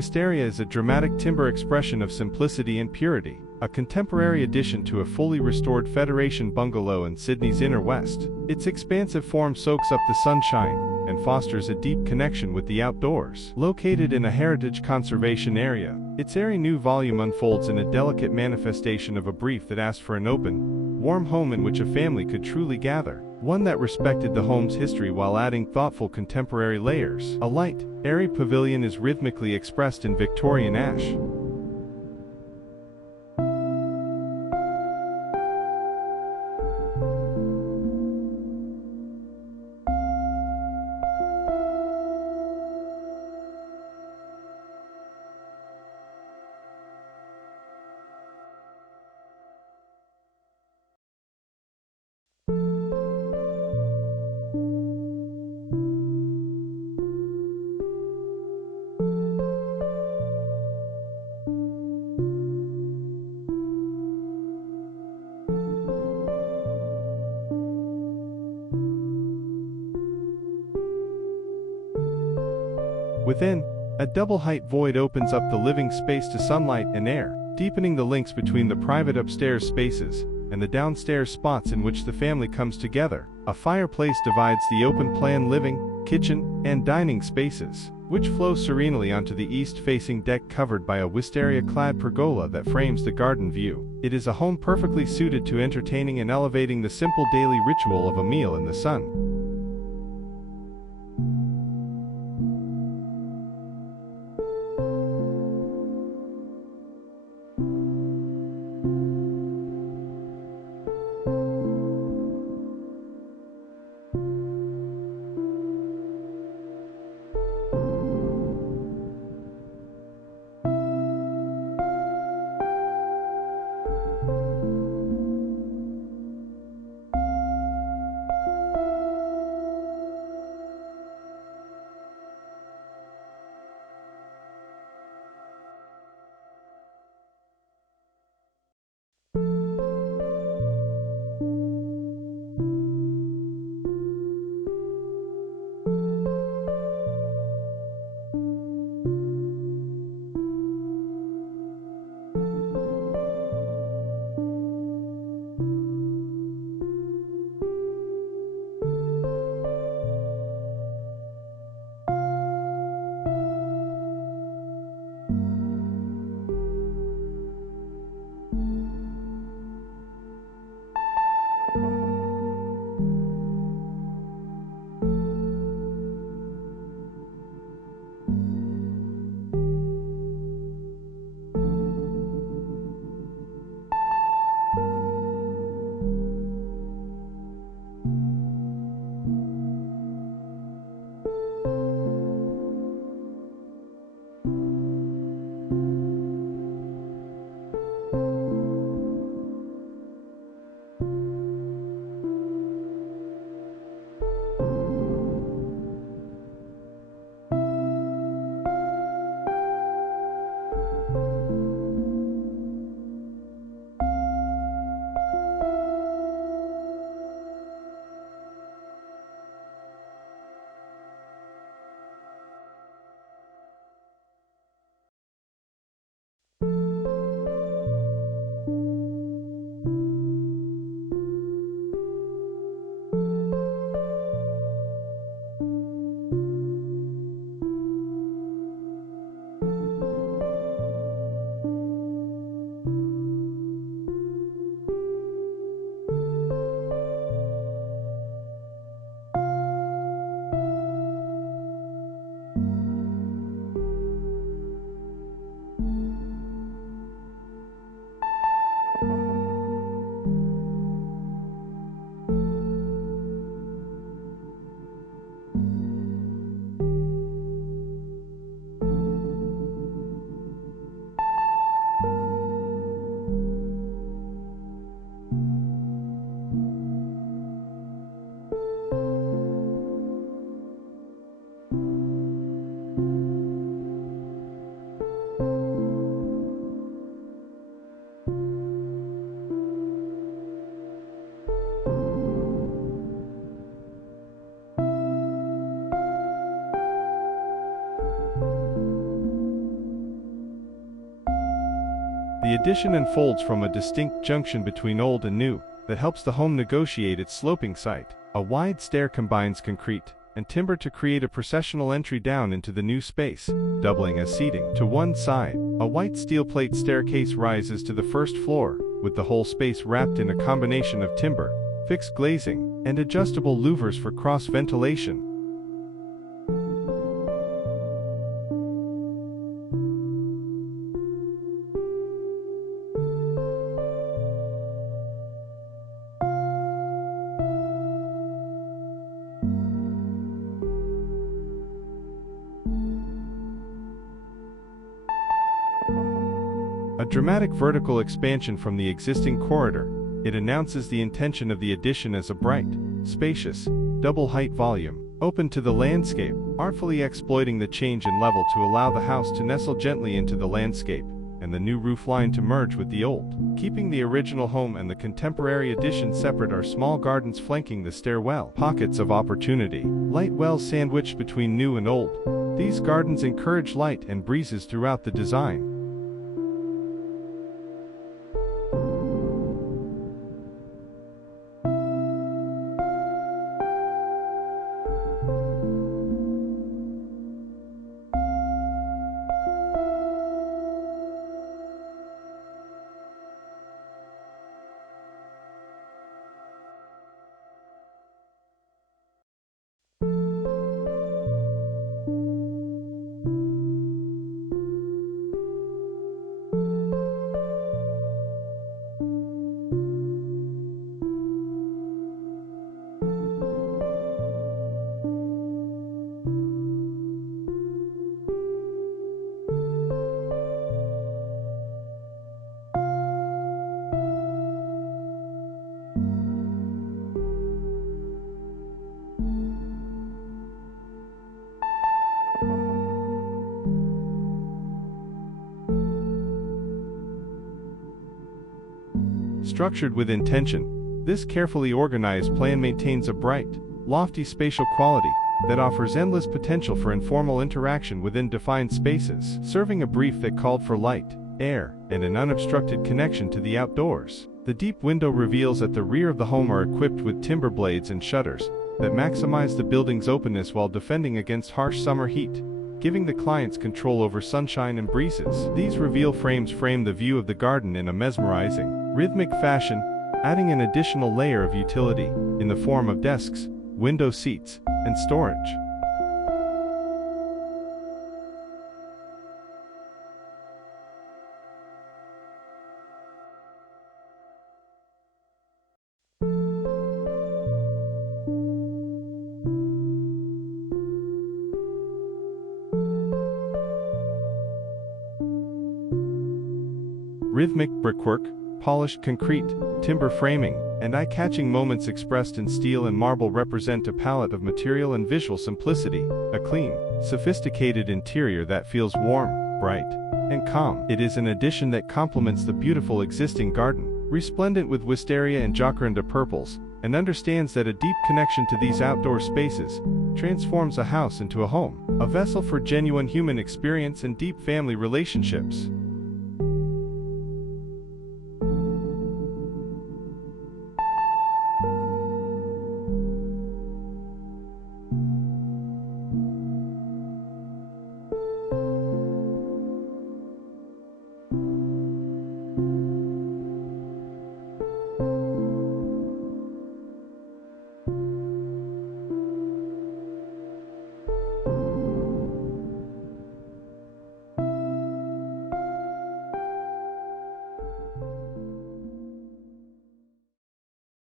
Wisteria is a dramatic timber expression of simplicity and purity, a contemporary addition to a fully restored Federation bungalow in Sydney's inner west. Its expansive form soaks up the sunshine and fosters a deep connection with the outdoors. Located in a heritage conservation area, its airy new volume unfolds in a delicate manifestation of a brief that asked for an open, warm home in which a family could truly gather. One that respected the home's history while adding thoughtful contemporary layers. A light, airy pavilion is rhythmically expressed in Victorian ash. Within, a double-height void opens up the living space to sunlight and air, deepening the links between the private upstairs spaces and the downstairs spots in which the family comes together. A fireplace divides the open-plan living, kitchen, and dining spaces, which flow serenely onto the east-facing deck covered by a wisteria-clad pergola that frames the garden view. It is a home perfectly suited to entertaining and elevating the simple daily ritual of a meal in the sun. The addition unfolds from a distinct junction between old and new that helps the home negotiate its sloping site. A wide stair combines concrete and timber to create a processional entry down into the new space, doubling as seating. To one side, a white steel plate staircase rises to the first floor, with the whole space wrapped in a combination of timber, fixed glazing, and adjustable louvers for cross ventilation. A dramatic vertical expansion from the existing corridor, it announces the intention of the addition as a bright, spacious, double-height volume, open to the landscape, artfully exploiting the change in level to allow the house to nestle gently into the landscape, and the new roof line to merge with the old. Keeping the original home and the contemporary addition separate are small gardens flanking the stairwell. Pockets of opportunity, light wells sandwiched between new and old. These gardens encourage light and breezes throughout the design. Structured with intention, this carefully organized plan maintains a bright, lofty spatial quality that offers endless potential for informal interaction within defined spaces, serving a brief that called for light, air, and an unobstructed connection to the outdoors. The deep window reveals at the rear of the home are equipped with timber blades and shutters that maximize the building's openness while defending against harsh summer heat, giving the clients control over sunshine and breezes. These reveal frames frame the view of the garden in a mesmerizing, rhythmic fashion, adding an additional layer of utility in the form of desks, window seats, and storage. Rhythmic brickwork, polished concrete, timber framing, and eye-catching moments expressed in steel and marble represent a palette of material and visual simplicity, a clean, sophisticated interior that feels warm, bright, and calm. It is an addition that complements the beautiful existing garden, resplendent with wisteria and jacaranda purples, and understands that a deep connection to these outdoor spaces transforms a house into a home, a vessel for genuine human experience and deep family relationships.